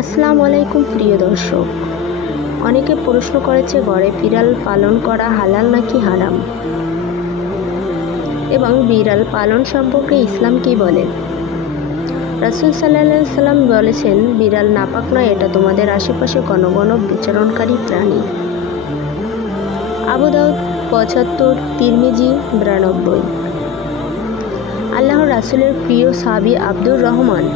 আসসালামু আলাইকুম প্রিয় দর্শক। অনেকে প্রশ্ন করেছে ঘরে বিড়াল পালন করা হালাল নাকি হারাম, এবং বিড়াল পালন সম্পর্কে ইসলাম কি বলে। রাসূল সাল্লাল্লাহু আলাইহি সাল্লাম বলেছেন, বিড়াল নাপাক নয়, এটা তোমাদের আশেপাশে ঘন ঘন বিচরণকারী প্রাণী। আবু দাউদ ৭৫, তিরমিজি ৯২। আল্লাহর রাসূলের প্রিয় সাহাবী আব্দুর রহমান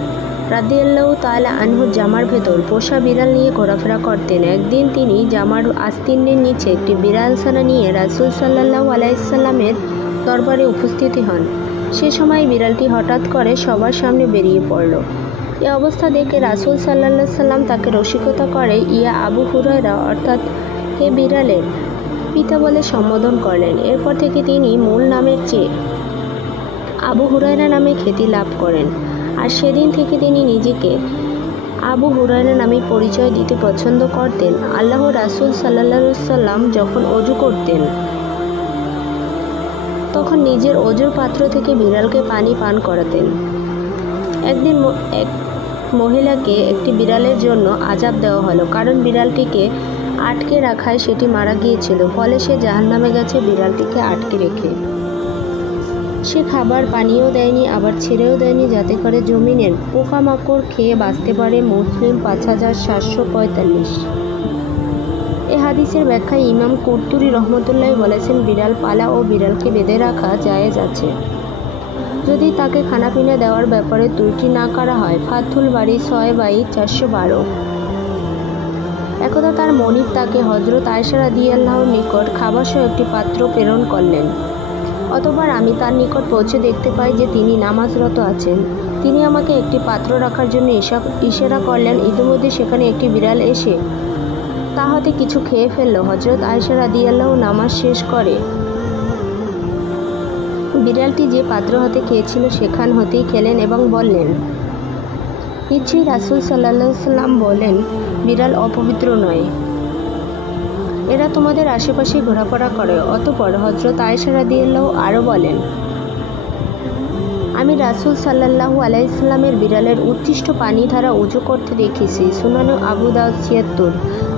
রাদিয়াল্লাহু তাআলা আনহু জামার ভেতর পোষা বিড়াল নিয়ে ঘোরাফেরা করতেন। একদিন তিনি জামার আস্তিনের নিচে একটি বিড়ালছানা নিয়ে রাসূল সাল্লাল্লাহু আলাইহি সাল্লামের দরবারে উপস্থিত হন। সে সময় বিড়ালটি হঠাৎ করে সবার সামনে বেরিয়ে পড়ল। এ অবস্থা দেখে রাসূল সাল্লাল্লাহু আলাইহি সাল্লাম তাকে রসিকতা করে ইয়া আবু হুরায়রা, অর্থাৎ হে বিড়ালের পিতা বলে সম্বোধন করলেন। এরপর থেকে তিনি মূল নামের চেয়ে আবু হুরায়রা নামে খ্যাতি লাভ করেন, আর সেদিন থেকে তিনি নিজেকে আবু হুরায়রা নামে পরিচয় দিতে পছন্দ করতেন। আল্লাহর রাসূল সাল্লাল্লাহু আলাইহি সাল্লাম যখন ওযু করতেন তখন নিজের ওযুর পাত্র থেকে বিড়ালকে পানি পান করাতেন। একদিন এক মহিলাকে একটি বিড়ালের জন্য আযাব দেওয়া হলো, কারণ বিড়ালটিকে আটকে রাখায় সেটি মারা গিয়েছিল। ফলে সে জাহান্নামে গেছে বিড়ালটিকে আটকে রেখে। সে খাবার পানিও দেয়নি, আবার ছেড়েও দেয়নি যাতে করে জমিনের পোকামাকড় খেয়ে বাঁচতে পারে। মুসলিম ৫৭৪৫। এ হাদিসের ব্যাখ্যায় ইমাম কুরতুবী রহমতুল্লাহ বলেছেন, বিড়াল পালা ও বিড়ালকে বেঁধে রাখা জায়েজ আছে, যদি তাকে খানাপিনা দেওয়ার ব্যাপারে ত্রুটি না করা হয়। ফাথুল বারী ৬/৪১২। একদা তার মনিব তাকে হযরত আয়েশা রাদিয়াল্লাহুর নিকট খাবারসহ একটি পাত্র প্রেরণ করলেন। অতঃপর আমি তার নিকট পৌঁছে দেখতে পাই যে তিনি নামাজরত আছেন। তিনি আমাকে একটি পাত্র রাখার জন্য ইশারা করলেন। ইতিমধ্যে সেখানে একটি বিড়াল এসে তা হতে কিছু খেয়ে ফেলল। হযরত আয়েশা রাদিয়াল্লাহু নামাজ শেষ করে বিড়ালটি যে পাত্র হতে খেয়েছিল সেখান হতেই খেলেন এবং বললেন, নিশ্চয়ই রাসূল সাল্লাল্লাহু আলাইহি সাল্লাম বলেন, বিড়াল অপবিত্র নয়, এরা তোমাদের আশেপাশে ঘোরাফেরা করে। অতঃপর হযরত আয়েশা রাদিয়াল্লাহু আরও বলেন, আমি রাসূল সাল্লাল্লাহু আলাইহি সাল্লামের বিড়ালের উচ্ছিষ্ট পানি দ্বারা ওযু করতে দেখেছি। সুনান আবু দাউদ ৭৬।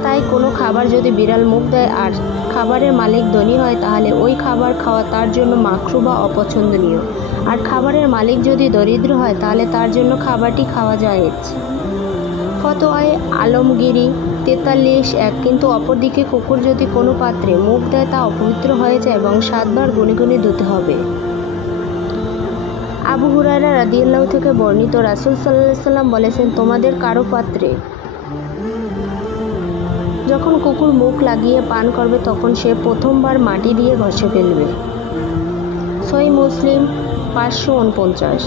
তাই কোনো খাবার যদি বিড়াল মুখ দেয় আর খাবারের মালিক ধনী হয়, তাহলে ওই খাবার খাওয়া তার জন্য মাকরুহ বা অপছন্দনীয়। আর খাবারের মালিক যদি দরিদ্র হয়, তাহলে তার জন্য খাবারটি খাওয়া জায়েজ। ফতোয়ায়ে আলমগীরি ৪৩/১। কিন্তু অপরদিকে কুকুর যদি কোনো পাত্রে মুখ দেয় তা অপবিত্র হয়ে যায় এবং ৭ বার গুনে গুনে ধুতে হবে। আবু হুরায়রা রাদিয়াল্লাহু থেকে বর্ণিত, রাসূল সাল্লাল্লাহু আলাইহি সাল্লাম বলেছেন, তোমাদের কারো পাত্রে যখন কুকুর মুখ লাগিয়ে পান করবে তখন সে প্রথমবার মাটি দিয়ে ঘষে ফেলবে। সহিহ মুসলিম ৫৪৯।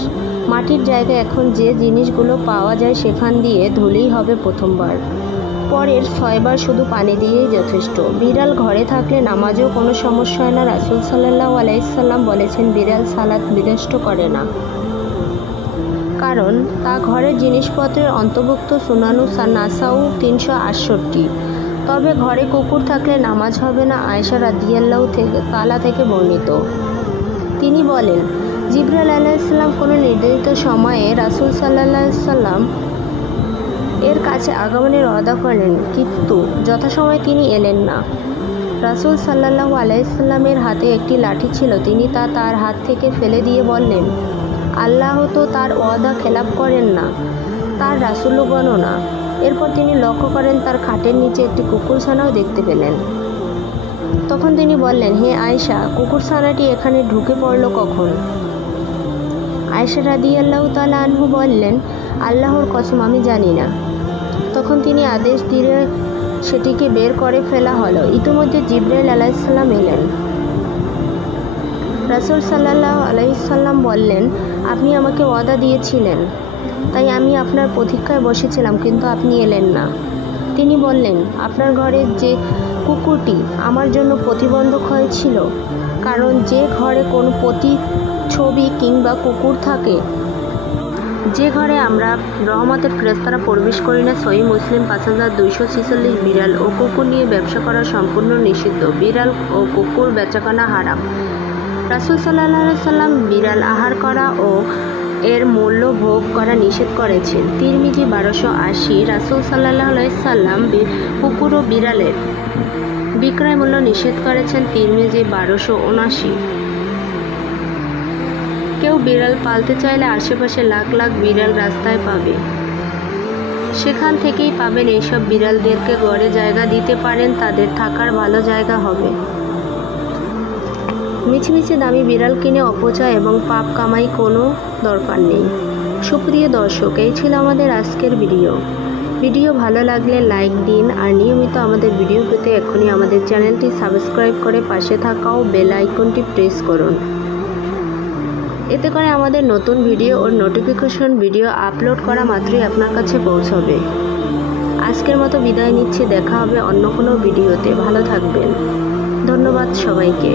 মাটির জায়গায় এখন যে জিনিসগুলো পাওয়া যায় সেখান দিয়ে ধুলেই হবে প্রথমবার, পরের ৬ বার শুধু পানি দিয়েই যথেষ্ট। বিড়াল ঘরে থাকলে নামাজেও কোনো সমস্যা হয় না। রাসূল সাল্লাল্লাহু আলাইহি সাল্লাম বলেছেন, বিড়াল সালাত বিনষ্ট করে না, কারণ তা ঘরের জিনিসপত্রের অন্তর্ভুক্ত। সুনানু নাসাউ ৩৬৮। তবে ঘরে কুকুর থাকলে নামাজ হবে না। আয়েশা রাদিয়াল্লাহু তাআলা থেকে বর্ণিত, তিনি বলেন, জিবরাইল আলাইহিস সালাম কোনো নির্ধারিত সময়ে রাসূল সাল্লাল্লাহু আলাইহি সাল্লাম এর কাছে আগমনের ওয়াদা করলেন, কিন্তু যথাসময়ে তিনি এলেন না। রাসূল সাল্লাল্লাহু আলাইহি সাল্লামের হাতে একটি লাঠি ছিল, তিনি তা তার হাত থেকে ফেলে দিয়ে বললেন, আল্লাহ তো তার ওয়াদা খেলাপ করেন না, তার রাসূলগণও না। এরপর তিনি লক্ষ্য করেন তার খাটের নিচে একটি কুকুরছানাও দেখতে পেলেন। তখন তিনি বললেন, হে আয়েশা, কুকুরছানাটি এখানে ঢুকে পড়ল কখন? আয়েশা রাদিয়াল্লাহু তাআলা আনহু বললেন, আল্লাহর কসম আমি জানি না। তখন তিনি আদেশ দিলে সেটিকে বের করে ফেলা হলো। ইতিমধ্যে জিবরাইল আলাইহিস সালাম এলেন। রাসূল সাল্লাল্লাহু আলাইহি সাল্লাম বললেন, আপনি আমাকে ওয়াদা দিয়েছিলেন, তাই আমি আপনার প্রতীক্ষায় বসেছিলাম, কিন্তু আপনি এলেন না। তিনি বললেন, আপনার ঘরের যে কুকুরটি আমার জন্য প্রতিবন্ধক হয়েছিল, কারণ যে ঘরে কোনো প্রতিচ্ছবি কিংবা কুকুর থাকে, যে ঘরে আমরা রহমতের ফেরেশতারা প্রবেশ করি না। সহিহ মুসলিম ৫২৪৬। বিড়াল ও কুকুর নিয়ে ব্যবসা করা সম্পূর্ণ নিষিদ্ধ। বিড়াল ও কুকুর বেচাকেনা হারাম। রাসূল সাল্লাল্লাহু আলাইহি সাল্লাম বিড়াল আহার করা ও এর মূল্য ভোগ করা নিষেধ করেছেন। তিরমিজি 1280 রাসূল সাল্লাল্লাহু আলাইহি সাল্লাম কুকুর ও বিড়ালের বিক্রয় মূল্য নিষেধ করেছেন। তিরমিজি 1279। কেউ বিড়াল পালতে চাইলে আশেপাশে লাখ লাখ বিড়াল রাস্তায় পাবে, সেখান থেকেই পাবেন। এইসব বিড়ালদেরকে ঘরে জায়গা দিতে পারেন, তাদের থাকার ভালো জায়গা হবে। মিছিমিছি দামি বিড়াল কিনে অপচয় এবং পাপ কামাই কোনো দরকার নেই। সুপ্রিয় দর্শক, এই ছিল আমাদের আজকের ভিডিও ভালো লাগলে লাইক দিন, আর নিয়মিত আমাদের ভিডিও পেতে এখনই আমাদের চ্যানেলটি সাবস্ক্রাইব করে পাশে থাকাও বেল আইকনটি প্রেস করুন। এতে করে আমাদের নতুন ভিডিও ও নোটিফিকেশন ভিডিও আপলোড করা মাত্রই আপনার কাছে পৌঁছবে। আজকের মতো বিদায় নিচ্ছি, দেখা হবে অন্য কোনো ভিডিওতে। ভালো থাকবেন। ধন্যবাদ সবাইকে।